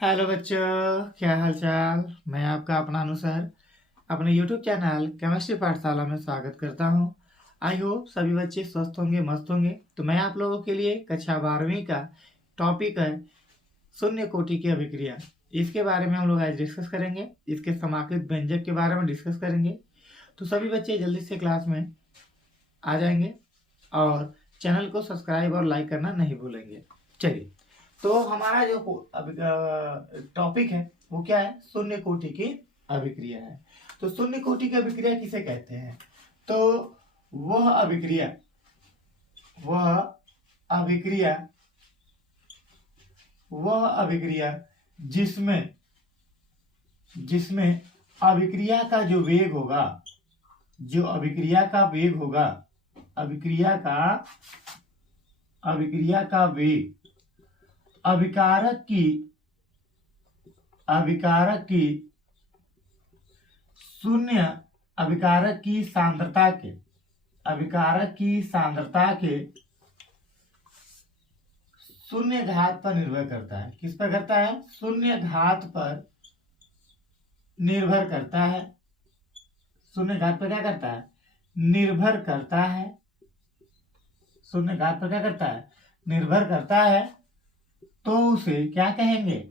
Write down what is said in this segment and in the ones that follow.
Hello बच्चों, क्या हाल चाल। मैं आपका अपना अनुसार अपने YouTube चैनल केमिस्ट्री पाठशाला में स्वागत करता हूं। आई होप सभी बच्चे स्वस्थ होंगे, मस्त होंगे। तो मैं आप लोगों के लिए कक्षा 12वीं का टॉपिक है शून्य कोटि की अभिक्रिया। इसके बारे में हम लोग आज डिस्कस करेंगे। इसके समाकलित व्यंजक के बारे में डिस्कस करेंगे। तो सभी बच्चे जल्दी से क्लास में आ जाएंगे और चैनल को सब्सक्राइब और लाइक करना नहीं भूलेंगे। चलिए, तो हमारा जो टॉपिक है वो क्या है? शून्य कोटि की अभिक्रिया है। तो शून्य कोटि की अभिक्रिया किसे कहते हैं? तो वह अभिक्रिया वह अभिक्रिया जिसमें अभिक्रिया का जो वेग होगा, अभिक्रिया का वेग अभिकारक की शून्य अभिकारक की सांद्रता के शून्य घात पर निर्भर करता है। किस पर करता है? शून्य घात पर निर्भर करता है। शून्य घात पर क्या करता है? निर्भर करता है। शून्य घात पर क्या करता है? निर्भर करता है। तो उसे क्या कहेंगे?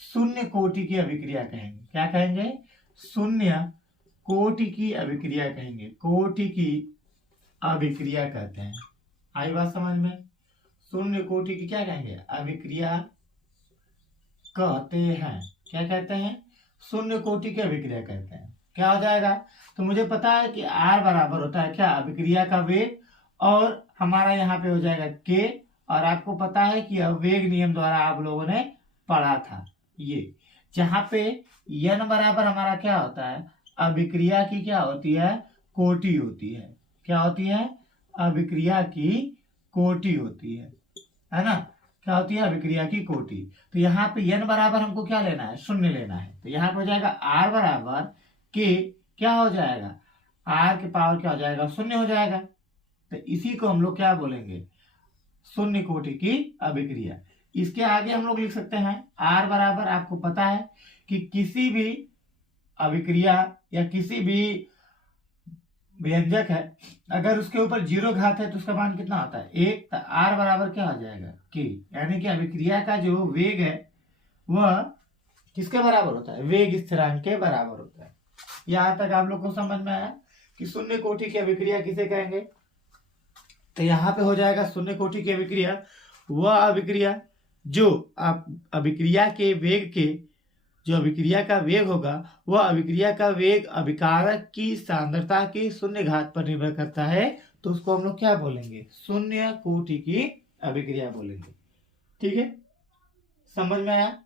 शून्य कोटि की अभिक्रिया कहेंगे। क्या कहेंगे? शून्य कोटि की अभिक्रिया कहेंगे। कोटि की अभिक्रिया कहते हैं। आई बात समझ में? शून्य कोटि की क्या कहेंगे? अभिक्रिया कहते हैं। क्या कहते हैं? शून्य कोटि की अभिक्रिया कहते हैं। क्या हो जाएगा? तो मुझे पता है कि R बराबर होता है क्या? अभिक्रिया का वेग, और हमारा यहाँ पे हो जाएगा K। और आपको पता है कि वेग नियम द्वारा आप लोगों ने पढ़ा था, ये जहां पे n बराबर हमारा क्या होता है? अभिक्रिया की क्या होती है? कोटि होती है। क्या होती है? अभिक्रिया की कोटि होती है ना? क्या होती है? अभिक्रिया की कोटि। तो यहाँ पे n बराबर हमको क्या लेना है? शून्य लेना है। तो यहाँ पे हो जाएगा R बराबर K। क्या हो जाएगा? R के पावर क्या हो जाएगा? शून्य हो जाएगा। तो इसी को हम लोग क्या बोलेंगे? शून्य कोटि की अभिक्रिया। इसके आगे हम लोग लिख सकते हैं R बराबर, आपको पता है कि किसी भी अभिक्रिया या किसी भी व्यंजक है, अगर उसके ऊपर 0 घात है तो उसका मान कितना होता है? 1। तो R बराबर क्या हो जाएगा? K। यानी कि अभिक्रिया का जो वेग है वह किसके बराबर होता है? वेग स्थिरांक के बराबर होता है। यहां तक आप लोग को समझ में आया कि शून्य कोटि की अभिक्रिया किसे कहेंगे? तो यहाँ पे हो जाएगा शून्य कोटि की अभिक्रिया वह अभिक्रिया जो अभिक्रिया के वेग के, जो अभिक्रिया का वेग होगा वह अभिक्रिया का वेग अभिकारक की सांद्रता के शून्य घात पर निर्भर करता है। तो उसको हम लोग क्या बोलेंगे? शून्य कोटि की अभिक्रिया बोलेंगे। ठीक है, समझ में आया?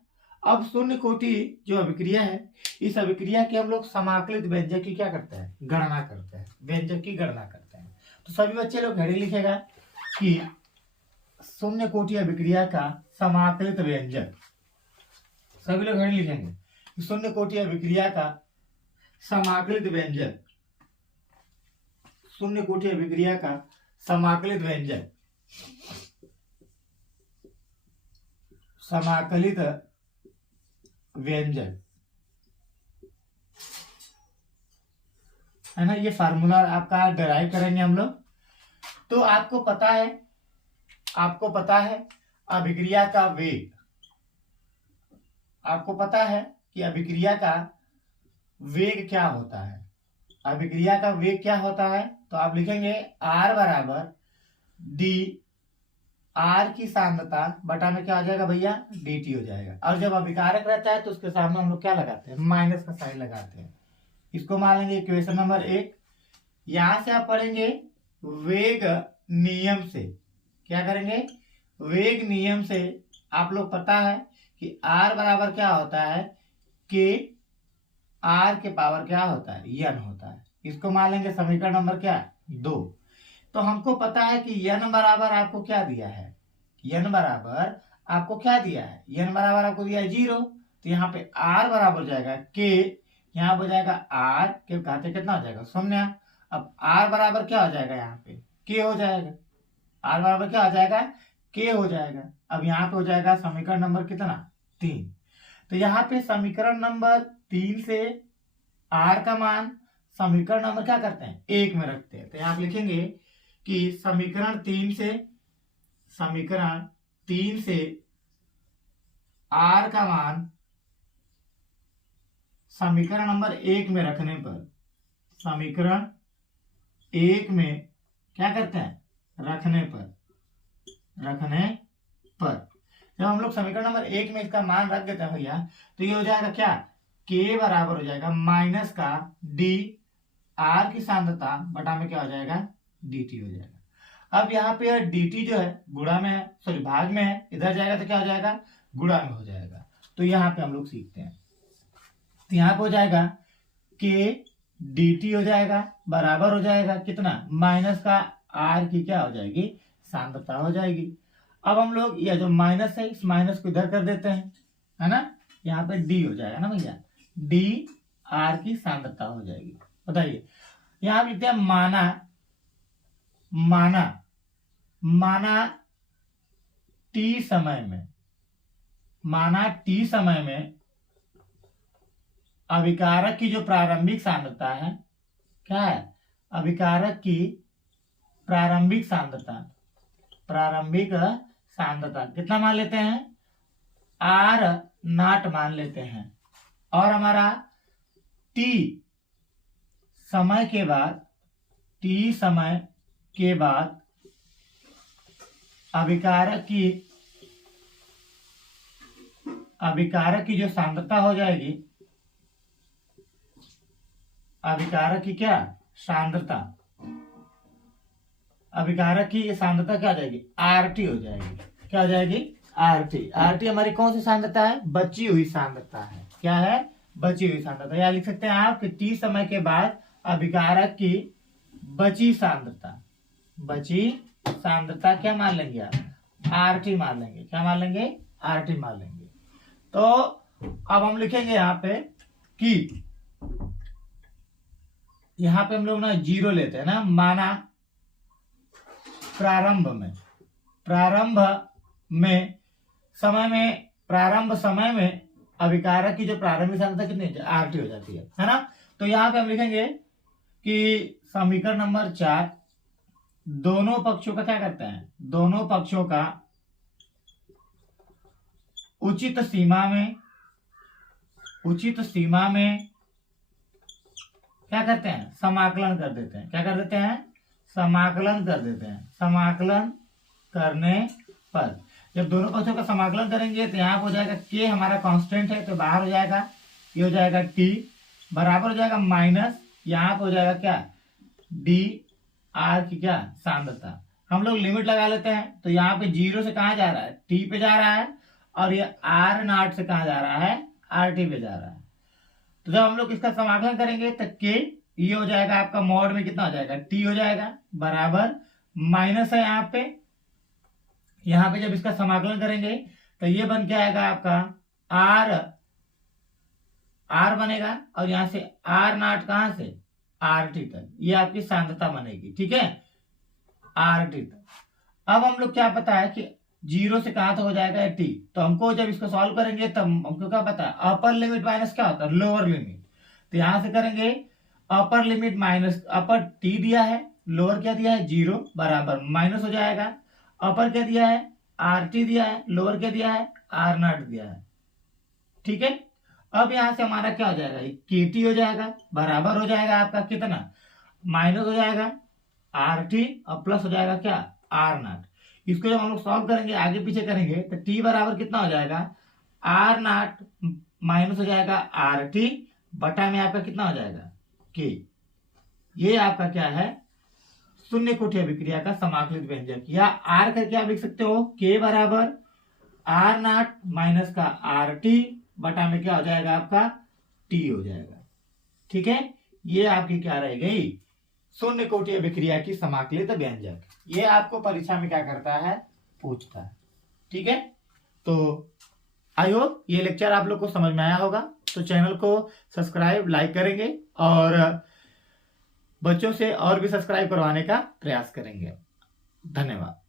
अब शून्य कोटि जो अभिक्रिया है, इस अभिक्रिया के हम लोग समाकलित व्यंजक की क्या करते हैं? गणना करते हैं। व्यंजक की गणना करते हैं। तो सभी बच्चे लोग हेडिंग लिखेगा कि शून्य कोटि अभिक्रिया का समाकलित व्यंजक। सभी लोग हेडिंग लिखेंगे शून्य कोटि अभिक्रिया का समाकलित व्यंजक। शून्य कोटि अभिक्रिया का समाकलित व्यंजक। समाकलित व्यंजक है ना? ये फार्मूला आपका डराइव करेंगे हम लोग। तो आपको पता है अभिक्रिया का वेग। आपको पता है कि अभिक्रिया का वेग क्या होता है? अभिक्रिया का वेग क्या होता है? तो आप लिखेंगे R बराबर D। R की सांद्रता बटा में क्या हो जाएगा भैया? dt हो जाएगा। और जब अभिकारक रहता है तो उसके सामने हम लोग क्या लगाते हैं? माइनस का साइन लगाते हैं। इसको मान लेंगे इक्वेशन नंबर 1। यहां से आप पढ़ेंगे वेग नियम से। क्या करेंगे? वेग नियम से आप लोग पता है कि R बराबर क्या होता है? K। R के पावर क्या होता है? n होता है। इसको मान लेंगे समीकरण नंबर क्या? 2। तो हमको पता है कि n बराबर आपको क्या दिया है? n बराबर आपको क्या दिया है? n बराबर आपको दिया है 0। तो यहाँ पे R बराबर हो जाएगा K। यहाँ हो जाएगा R के घाते कितना हो जाएगा? 0। अब R बराबर क्या हो जाएगा? यहाँ पे K हो जाएगा। R बराबर क्या हो जाएगा? K हो जाएगा। अब यहाँ पे हो जाएगा समीकरण नंबर कितना? 3। तो यहाँ पे समीकरण नंबर 3 से r का मान समीकरण नंबर क्या करते हैं 1 में रखते हैं। तो यहाँ आप लिखेंगे कि समीकरण 3 से r का मान समीकरण नंबर 1 में रखने पर, समीकरण 1 में क्या करते हैं रखने पर जब हम लोग समीकरण नंबर 1 में इसका मान रख देते हैं भैया, तो ये हो जाएगा क्या, k बराबर हो जाएगा माइनस का d r की सांद्रता बटा में क्या हो जाएगा dt हो जाएगा। अब यहाँ पे dt जो है गुणा में है, सॉरी भाग में है, इधर जाएगा तो क्या हो जाएगा गुणा में हो जाएगा। तो यहाँ पे हम लोग सीखते हैं, तो यहाँ पे हो जाएगा k dt हो जाएगा बराबर हो जाएगा कितना, माइनस का r की क्या हो जाएगी सांद्रता हो जाएगी। अब हम लोग यह जो माइनस है इस माइनस को इधर कर देते हैं, है ना, यहाँ पे d हो जाएगा ना भैया, d r की सांद्रता हो जाएगी। बताइए यहाँ लिखते हैं माना t समय में अभिकारक की जो प्रारंभिक सांद्रता है, क्या है, अभिकारक की प्रारंभिक सांद्रता कितना मान लेते हैं, r0 मान लेते हैं, और हमारा t समय के बाद अभिकारक की जो सांद्रता हो जाएगी, अभिकारक की क्या सांद्रता, अभिकारक की सांद्रता क्या हो जाएगी RT हो जाएगी। क्या हो जाएगी RT हमारी कौन सी सांद्रता है, बची हुई सांद्रता है। क्या है, बची हुई सांद्रता। या लिख सकते हैं आप कि t समय के बाद अभिकारक की बची सांद्रता क्या मान लेंगे आप, RT मान लेंगे। क्या मान लेंगे, RT मान लेंगे। तो अब हम लिखेंगे यहाँ पे कि यहाँ पे हम लोग ना 0 लेते हैं ना, माना प्रारंभ समय में अभिकारक की जो प्रारंभिक सांद्रता कितनी RT हो जाती है ना। तो यहाँ पे हम लिखेंगे कि समीकरण नंबर 4 दोनों पक्षों का क्या करते हैं, दोनों पक्षों का उचित सीमा में क्या करते हैं, समाकलन कर देते हैं। क्या कर देते हैं, समाकलन कर देते हैं। समाकलन करने पर जब दोनों पक्षों का समाकलन करेंगे तो यहाँ हो जाएगा k हमारा कांस्टेंट है तो बाहर हो जाएगा, ये हो जाएगा t बराबर हो जाएगा माइनस, यहाँ पे हो जाएगा क्या d r की क्या सांद्रता। हम लोग लिमिट लगा लेते हैं, तो यहाँ पे 0 से कहाँ जा रहा है, t पे जा रहा है, और ये r0 से कहाँ जा रहा है, rt पे जा रहा है। तो जब हम लोग इसका समाकलन करेंगे तो k ये हो जाएगा आपका मॉड में कितना हो जाएगा t हो जाएगा बराबर माइनस है यहाँ पे जब इसका समाकलन करेंगे तो ये बन के आएगा आपका r बनेगा, और यहाँ से r0 कहाँ से RT तक, ये आपकी सांद्रता बनेगी। ठीक है, RT तक। अब हम लोग क्या पता है कि 0 से कहाँ तक हो जाएगा t, तो हमको जब इसको सॉल्व करेंगे तब हमको क्या पता है, अपर लिमिट माइनस क्या होता है लोअर लिमिट। तो यहां से करेंगे अपर लिमिट माइनस, अपर t दिया है, लोअर क्या दिया है 0 बराबर माइनस हो जाएगा, अपर क्या दिया है RT दिया है, लोअर क्या दिया है R0 दिया है। ठीक है, अब यहां से हमारा क्या हो जाएगा KT हो जाएगा बराबर हो जाएगा आपका कितना, माइनस हो जाएगा RT और प्लस हो जाएगा क्या R0। इसको जब हम लोग सॉल्व करेंगे आगे पीछे करेंगे तो t बराबर कितना हो जाएगा R0 माइनस हो जाएगा RT बटा में आपका कितना हो जाएगा k। ये आपका क्या है शून्य कोटि अभिक्रिया का समाकलित व्यंजक, या r करके आप लिख सकते हो k बराबर R0 माइनस का RT बटा में क्या हो जाएगा आपका t हो जाएगा। ठीक है, ये आपकी क्या रह गई शून्य कोटि अभिक्रिया की समाकलित व्यंजक। ये आपको परीक्षा में क्या करता है पूछता है। ठीक है, तो आई होप ये लेक्चर आप लोग को समझ में आया होगा। तो चैनल को सब्सक्राइब लाइक करेंगे और बच्चों से और भी सब्सक्राइब करवाने का प्रयास करेंगे। धन्यवाद।